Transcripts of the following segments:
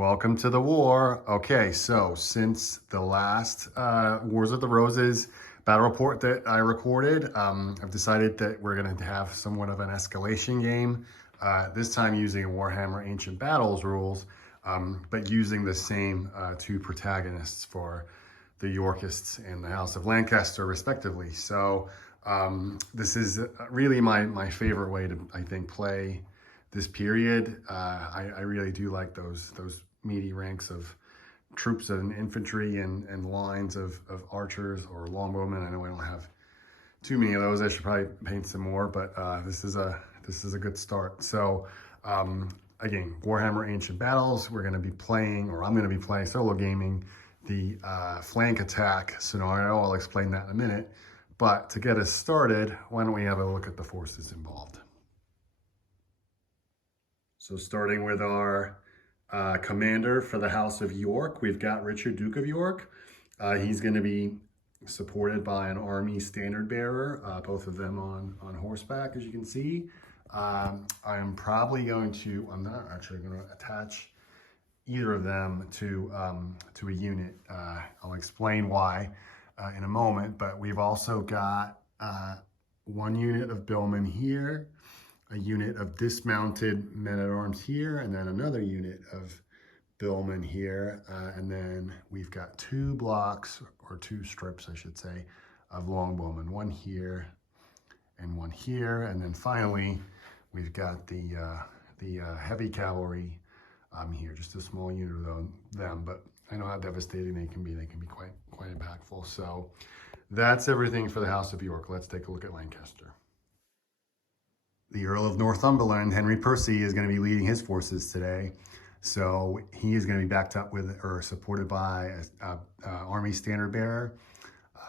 Welcome to the war. Okay, so since the last Wars of the Roses battle report that I recorded, I've decided that we're going to have somewhat of an escalation game, this time using Warhammer Ancient Battles rules, but using the same two protagonists for the Yorkists and the House of Lancaster, respectively. So this is really my favorite way to, I think, play this period. I really do like those meaty ranks of troops and infantry and lines of archers or longbowmen. I know I don't have too many of those. I should probably paint some more, but this is a good start. So again, Warhammer Ancient Battles, we're going to be playing, or I'm going to be playing solo gaming the flank attack scenario. I'll explain that in a minute. But to get us started, why don't we have a look at the forces involved? So starting with our commander for the House of York, we've got Richard, Duke of York. He's going to be supported by an army standard bearer, both of them on horseback, as you can see. I'm probably going to, I'm not actually going to attach either of them to a unit. I'll explain why in a moment, but we've also got one unit of billmen here, a unit of dismounted men-at-arms here, and then another unit of billmen here. And then we've got two blocks, or two strips, I should say, of longbowmen, one here and one here. And then finally, we've got the heavy cavalry here, just a small unit of them, but I know how devastating they can be. They can be quite impactful. So that's everything for the House of York. Let's take a look at Lancaster. The Earl of Northumberland, Henry Percy, is going to be leading his forces today. So he is going to be backed up with, or supported by, an army standard bearer,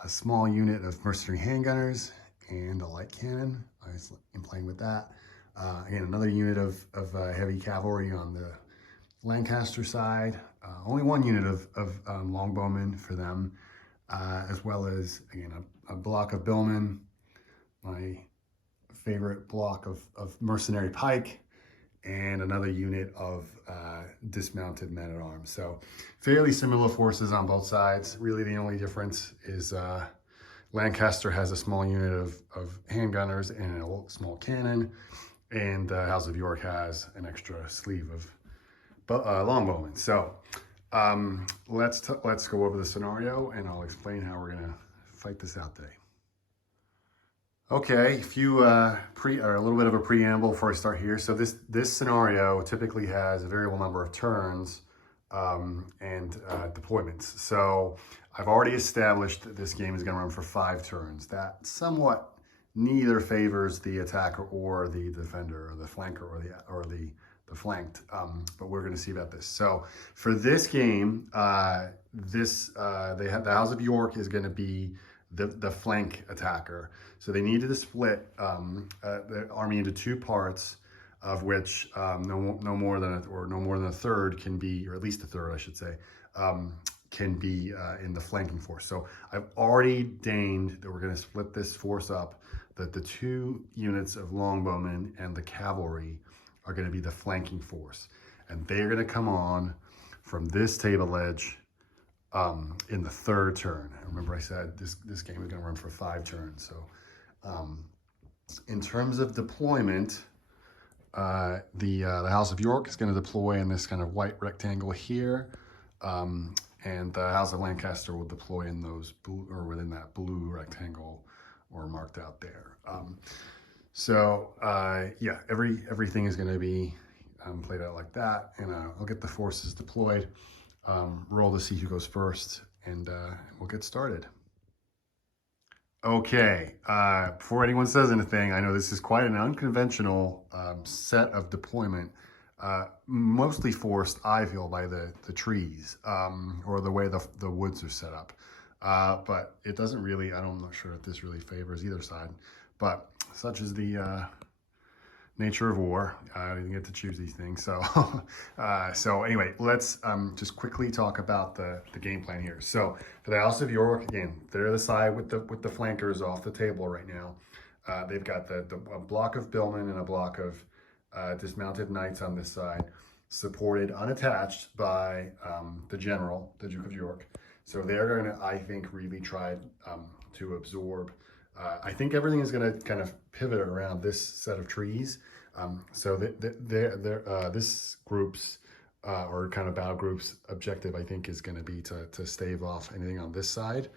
a small unit of mercenary handgunners, and a light cannon. I'm playing with that. Again, another unit of heavy cavalry on the Lancaster side. Only one unit of longbowmen for them, as well as, again, a block of billmen, my favorite block of mercenary pike, and another unit of dismounted men-at-arms. So fairly similar forces on both sides. Really the only difference is Lancaster has a small unit of handgunners and a small cannon, and House of York has an extra sleeve of longbowmen. So let's go over the scenario, and I'll explain how we're gonna fight this out today. Okay, a little bit of a preamble before I start here. So this scenario typically has a variable number of turns and deployments. So I've already established that this game is going to run for 5 turns. That somewhat neither favors the attacker or the defender, or the flanker or the flanked. But we're going to see about this. So for this game, the House of York is going to be the flank attacker. So they needed to split the army into 2 parts, of which no more than a third can be, or at least a third, I should say, can be in the flanking force. So I've already deigned that we're going to split this force up, that the 2 units of longbowmen and the cavalry are going to be the flanking force, and they're going to come on from this table edge in the 3rd turn. Remember I said this game is going to run for 5 turns. So in terms of deployment, the House of York is going to deploy in this kind of white rectangle here, and the House of Lancaster will deploy in those blue, or within that blue rectangle, or marked out there. Yeah, everything is going to be played out like that, and I'll get the forces deployed, roll to see who goes first, and we'll get started. Okay, before anyone says anything, I know this is quite an unconventional set of deployment, mostly forced, I feel, by the trees, or the way the woods are set up. But it doesn't really, I'm not sure if this really favors either side, but such is the nature of war. I didn't get to choose these things. So anyway, let's just quickly talk about the game plan here. So for the House of York, again, they're the side with the flankers off the table right now. They've got a block of billmen and a block of dismounted knights on this side. supported unattached by the general, the Duke of York. So they're going to, I think, really try to absorb. I think everything is going to kind of pivot around this set of trees. So this group's or kind of battle group's objective, I think, is going to be to stave off anything on this side.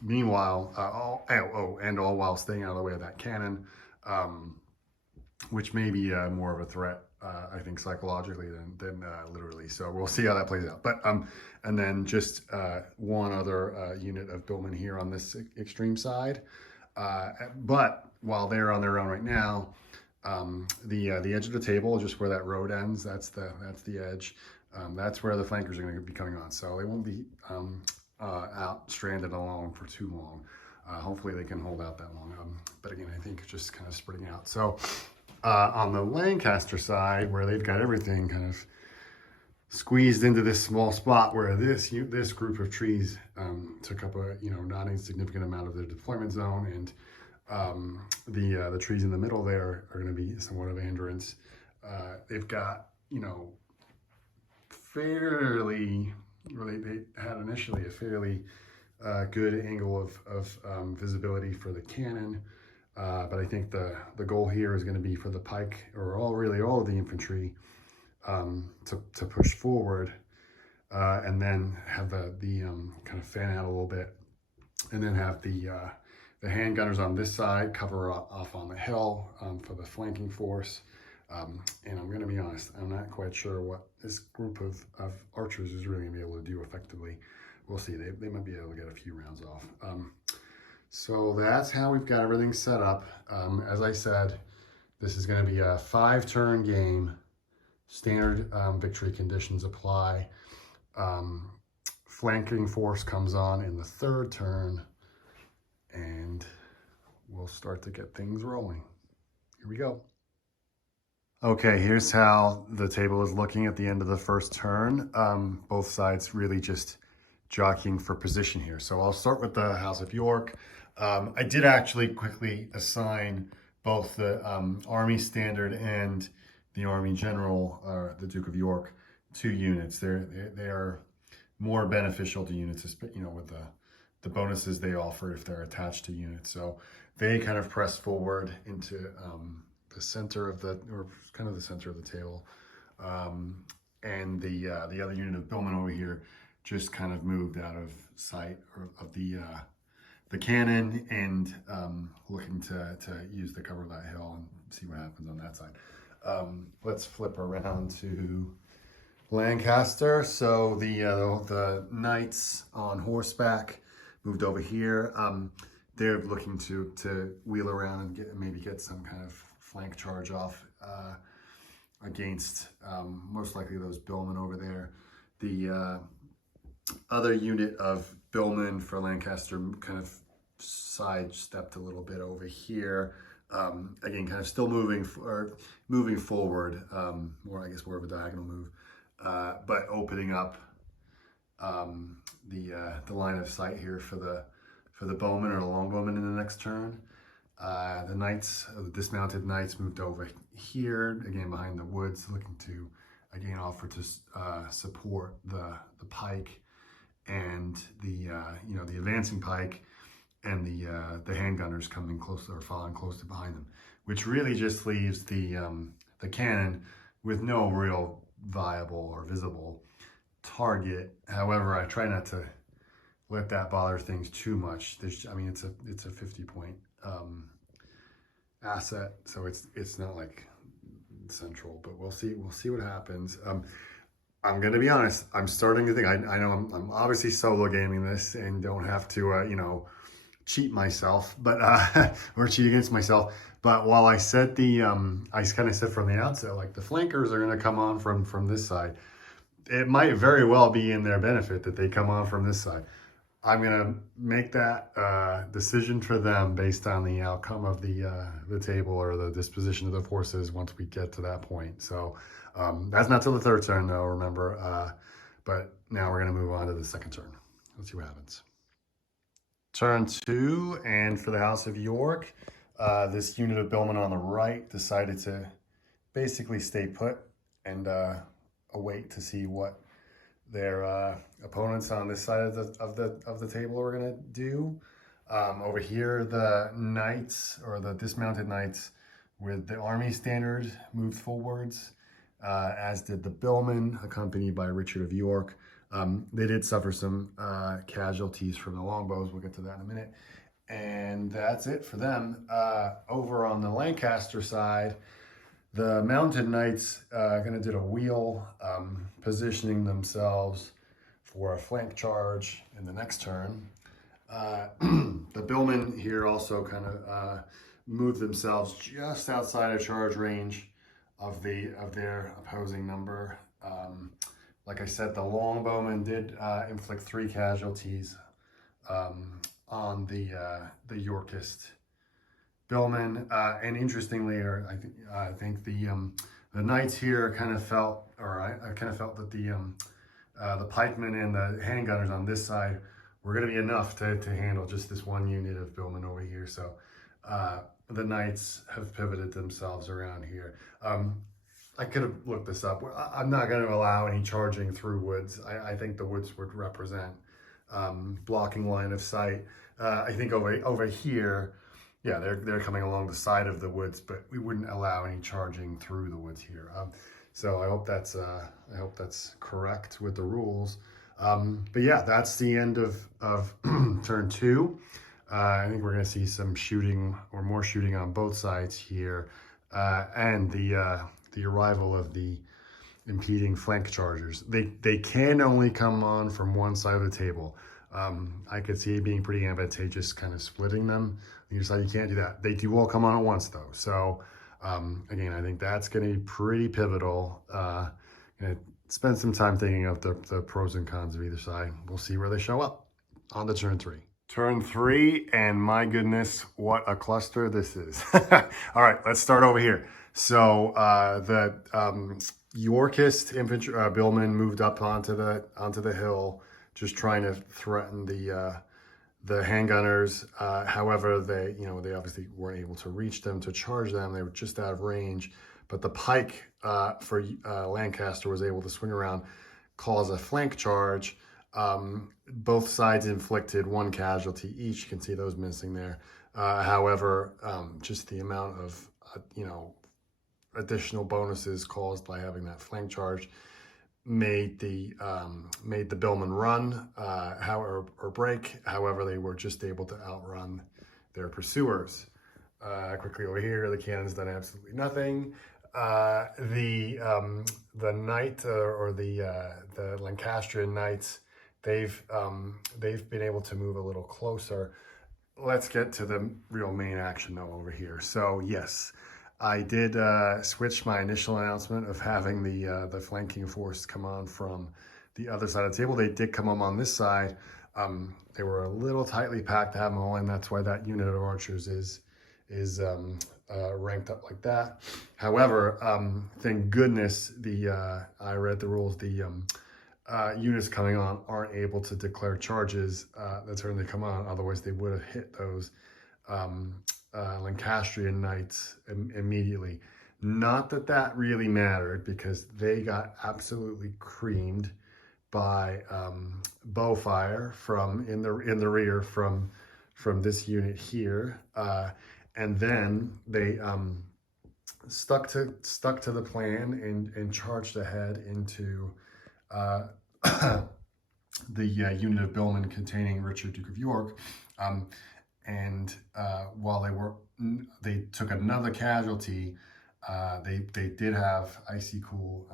Meanwhile, all while staying out of the way of that cannon, which may be more of a threat, I think, psychologically than literally. So we'll see how that plays out. But and then just one other unit of billmen here on this extreme side. But while they're on their own right now, the edge of the table, just where that road ends, that's the edge. That's where the flankers are going to be coming on. So they won't be out stranded alone for too long. Hopefully they can hold out that long. But again, I think just kind of spreading out. So on the Lancaster side, where they've got everything kind of squeezed into this small spot, where this group of trees took up a not insignificant amount of their deployment zone, and the trees in the middle there are going to be somewhat of a hindrance. They've got fairly, they had initially a fairly good angle of visibility for the cannon, but I think the goal here is going to be for the pike, or all of the infantry, to push forward, and then have the kind of fan out a little bit, and then have the handgunners on this side cover off on the hill for the flanking force. And I'm going to be honest, I'm not quite sure what this group of archers is really going to be able to do effectively. We'll see. They might be able to get a few rounds off. So that's how we've got everything set up. As I said, this is going to be a 5-turn game. Standard victory conditions apply. Flanking force comes on in the 3rd turn, and we'll start to get things rolling. Here we go. Okay, here's how the table is looking at the end of the 1st turn. Both sides really just jockeying for position here. So I'll start with the House of York. I did actually quickly assign both the Army Standard and the Army General, the Duke of York, 2 units. They are more beneficial to units, with the bonuses they offer if they're attached to units. So they kind of press forward into the center of the center of the table, and the other unit of billmen over here just kind of moved out of sight of the cannon, and looking to use the cover of that hill and see what happens on that side. Let's flip around to Lancaster. So the knights on horseback moved over here. They're looking to wheel around and maybe get some kind of flank charge off against most likely those billmen over there. The other unit of billmen for Lancaster kind of sidestepped a little bit over here. Again, kind of still moving forward, more of a diagonal move, but opening up the line of sight here for the bowmen or the longbowmen in the next turn. The knights, the dismounted knights, moved over here, again behind the woods, looking to again offer to support the pike and the advancing pike, and the handgunners coming close or following closely behind them, which really just leaves the cannon with no real viable or visible target. However, I try not to let that bother things too much. It's a 50-point asset, so it's not like central, but we'll see what happens. I'm gonna be honest, I'm starting to think, I know I'm obviously solo gaming this and don't have to cheat myself, but or cheat against myself. But while I said I kind of said from the outset, like, the flankers are gonna come on from this side, it might very well be in their benefit that they come on from this side. I'm gonna make that decision for them based on the outcome of the table or the disposition of the forces once we get to that point. So that's not till the 3rd turn, though, remember. But now we're gonna move on to the 2nd turn. Let's see what happens. Turn 2, and for the House of York, this unit of billmen on the right decided to basically stay put and await to see what their opponents on this side of the table are going to do. Over here, the knights, or the dismounted knights with the army standard, moved forwards, as did the billmen, accompanied by Richard of York. They did suffer some casualties from the longbows. We'll get to that in a minute. And that's it for them. Over on the Lancaster side, the mounted knights gonna do a wheel, positioning themselves for a flank charge in the next turn. The billmen here also kind of move themselves just outside of charge range of their opposing number. Like I said, the longbowmen did inflict 3 casualties on the Yorkist billmen, and interestingly, I think the knights here kind of felt, or I kind of felt that the pikemen and the handgunners on this side were going to be enough to handle just this one unit of billmen over here. So the knights have pivoted themselves around here. I could have looked this up. I'm not going to allow any charging through woods. I think the woods would represent blocking line of sight. I think over here, yeah, they're coming along the side of the woods, but we wouldn't allow any charging through the woods here. So I hope that's correct with the rules. But yeah, that's the end of turn 2. I think we're going to see some shooting, or more shooting, on both sides here, and the arrival of the impeding flank chargers. They can only come on from one side of the table. I could see it being pretty advantageous, kind of splitting them. On your side, you can't do that. They do all come on at once, though. So again, I think that's going to be pretty pivotal. Gonna spend some time thinking of the pros and cons of either side. We'll see where they show up. On to turn 3. Turn 3, and my goodness, what a cluster this is. All right, let's start over here. So the Yorkist infantry billmen moved up onto the hill, just trying to threaten the handgunners. However, they obviously weren't able to reach them to charge them. They were just out of range. But the pike for Lancaster was able to swing around, cause a flank charge. Both sides inflicted 1 casualty each. You can see those missing there. However, just the amount of additional bonuses caused by having that flank charge made the billmen run, or break. However, they were just able to outrun their pursuers. Quickly over here, the cannon's done absolutely nothing. The knight, or the Lancastrian knights, they've been able to move a little closer. Let's get to the real main action though over here. So yes, I did switch my initial announcement of having the flanking force come on from the other side of the table. They did come on this side. They were a little tightly packed to have them all in. That's why that unit of archers is ranked up like that. However, thank goodness I read the rules. The units coming on aren't able to declare charges the turn they come on. Otherwise, they would have hit those Lancastrian knights immediately. Not that that really mattered, because they got absolutely creamed by bow fire from in the rear from this unit here, and then they stuck to the plan and charged ahead into the unit of billmen containing Richard, Duke of York. And while they took another casualty, they did have icy cool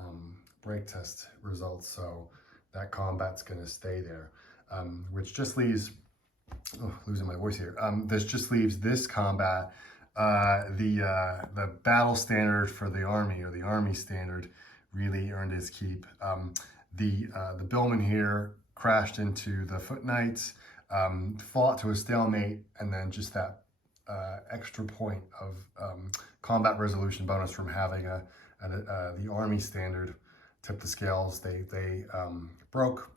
break test results, so that combat's going to stay there, which just leaves, losing my voice here. This just leaves this combat, the battle standard for the army, or the army standard, really earned his keep. The billmen here crashed into the foot knights, fought to a stalemate, and then just that extra point of combat resolution bonus from having the army standard tip the scales. They broke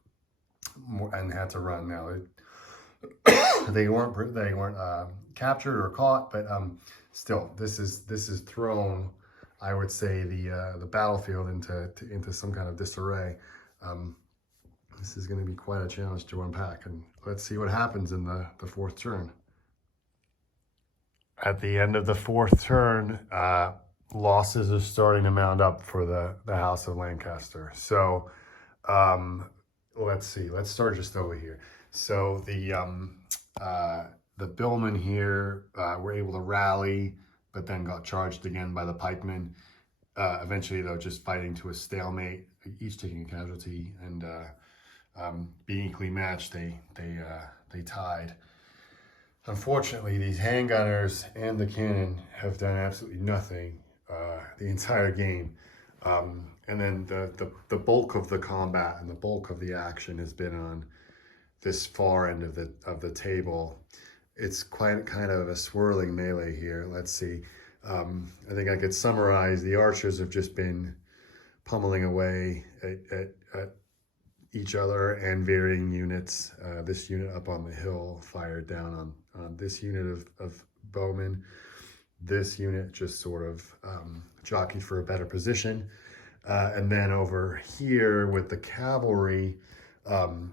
and had to run. Now they weren't captured or caught, but still, this is thrown I would say, the battlefield into some kind of disarray. This is going to be quite a challenge to unpack, and let's see what happens in the fourth turn. At the end of the fourth turn, losses are starting to mount up for the House of Lancaster. So let's see. Let's start just over here. So the billmen here were able to rally, but then got charged again by the pikemen. Eventually, though, just fighting to a stalemate, each taking a casualty, and being equally matched, they tied. Unfortunately, these handgunners and the cannon have done absolutely nothing the entire game. And then the bulk of the combat and the bulk of the action has been on this far end of the table. It's quite kind of a swirling melee here. Let's see. I think I could summarize: the archers have just been pummeling away at each other and varying units. This unit up on the hill fired down on this unit of bowmen. This unit just sort of jockeyed for a better position. And then over here with the cavalry,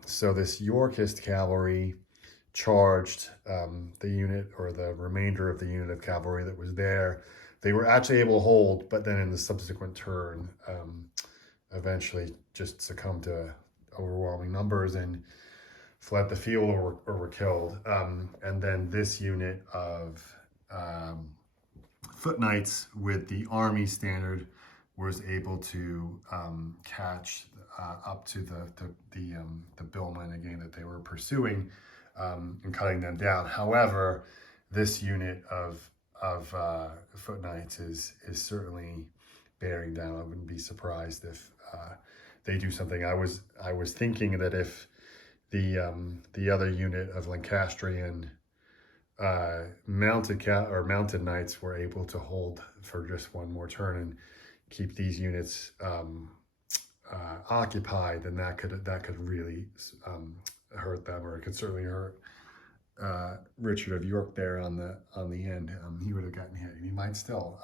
so this Yorkist cavalry charged the unit, or the remainder of the unit of cavalry that was there. They were actually able to hold, but then in the subsequent turn, eventually just succumbed to overwhelming numbers and fled the field or were killed. And then this unit of foot knights with the army standard was able to catch up to the billmen again that they were pursuing, and cutting them down. However, this unit of foot knights is certainly bearing down. I wouldn't be surprised if they do something. I was thinking that if the other unit of Lancastrian mounted knights were able to hold for just one more turn and keep these units occupied, then that could really hurt them, or it could certainly hurt Richard of York there on the end. He would have gotten hit, and he might still.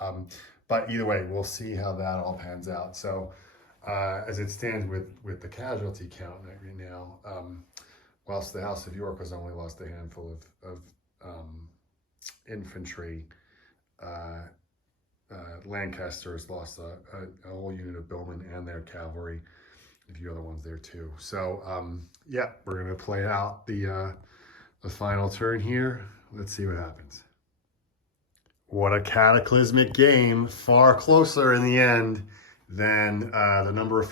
But either way, we'll see how that all pans out. So as it stands with the casualty count right now, whilst the House of York has only lost a handful of infantry, Lancaster has lost a whole unit of billmen and their cavalry, a few other ones there too. So yeah, we're gonna play out the final turn here. Let's see what happens. What a cataclysmic game! Far closer in the end than the number of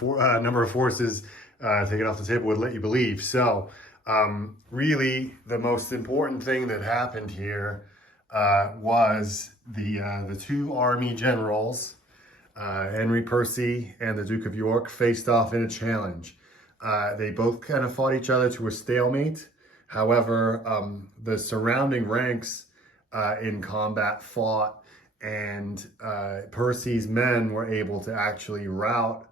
forces taken off the table would let you believe. So really, the most important thing that happened here was the two army generals, Henry Percy and the Duke of York, faced off in a challenge. They both kind of fought each other to a stalemate. However, the surrounding ranks in combat fought, and Percy's men were able to actually rout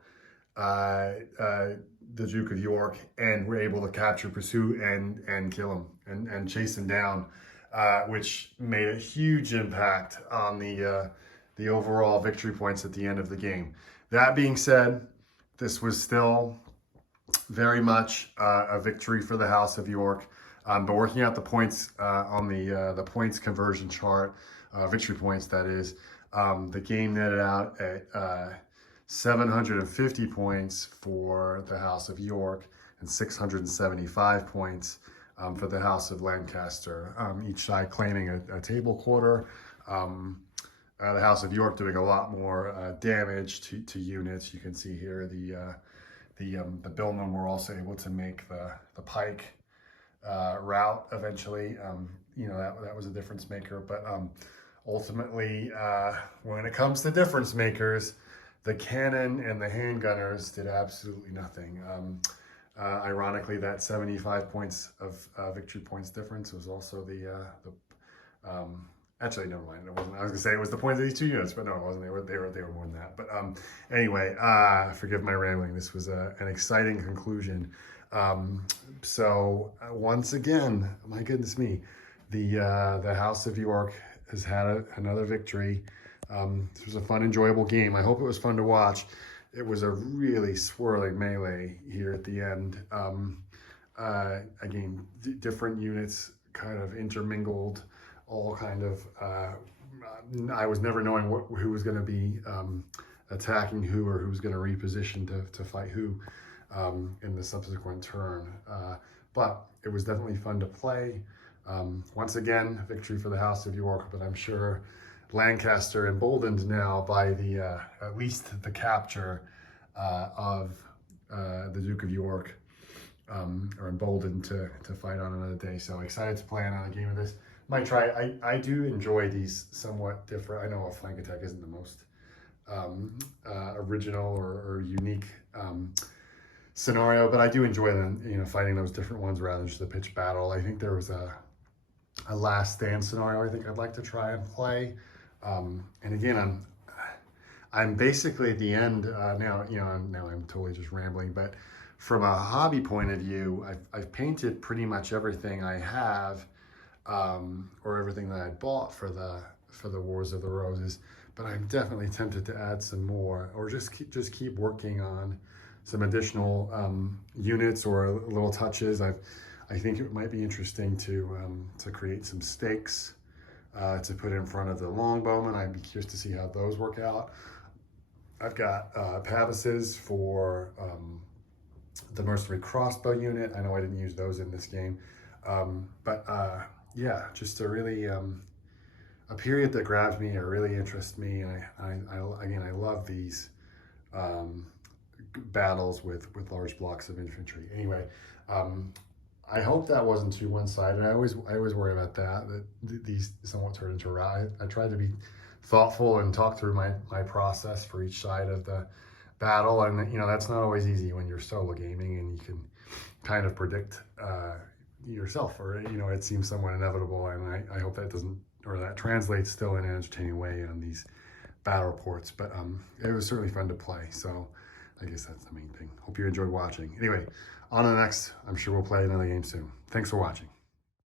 the Duke of York, and were able to capture, pursue, and kill him and chase him down, which made a huge impact on the overall victory points at the end of the game. That being said, this was still very much a victory for the House of York. But working out the points on the points conversion chart, victory points that is, the game netted out at 750 points for the House of York and 675 points for the House of Lancaster, each side claiming a table quarter. The House of York doing a lot more damage to units. You can see here the billmen were also able to make the pike route eventually. That was a difference maker, but ultimately, when it comes to difference makers, the cannon and the handgunners did absolutely nothing. Ironically, that 75 points of victory points difference was also actually, never mind. It wasn't. I was gonna say it was the points of these two units, but no, it wasn't. They were more than that. But anyway, forgive my rambling. This was an exciting conclusion. So once again, my goodness me, the House of York has had another victory. This was a fun, enjoyable game. I hope it was fun to watch. It was a really swirling melee here at the end. Again, different units kind of intermingled, all kind of, I was never knowing who was going to be attacking who, or who was going to reposition to fight who in the subsequent turn. But it was definitely fun to play. Once again, victory for the House of York, but I'm sure Lancaster emboldened now by the at least the capture of the Duke of York, are emboldened to fight on another day. So excited to play another game of this. Might try. I do enjoy these somewhat different. I know a flank attack isn't the most original or unique scenario, but I do enjoy them. Fighting those different ones rather than just a pitched battle. I think there was a last stand scenario I think I'd like to try and play. And again, I'm basically at the end now. Now I'm totally just rambling, but from a hobby point of view, I've painted pretty much everything I have, or everything that I bought for the Wars of the Roses. But I'm definitely tempted to add some more, or just keep working on some additional units or little touches. I think it might be interesting to create some stakes to put in front of the longbowmen. I'd be curious to see how those work out. I've got pavises for the mercenary crossbow unit. I know I didn't use those in this game, but yeah, just a really a period that grabs me or really interests me. And I love these battles with large blocks of infantry. Anyway, I hope that wasn't too one-sided. I always worry about that these somewhat turn into a rout. I tried to be thoughtful and talk through my process for each side of the battle, and that's not always easy when you're solo gaming and you can kind of predict yourself, or it seems somewhat inevitable. And I hope that doesn't, or that translates still in an entertaining way on these battle reports. But it was certainly fun to play, so I guess that's the main thing. Hope you enjoyed watching. Anyway, on to the next. I'm sure we'll play another game soon. Thanks for watching.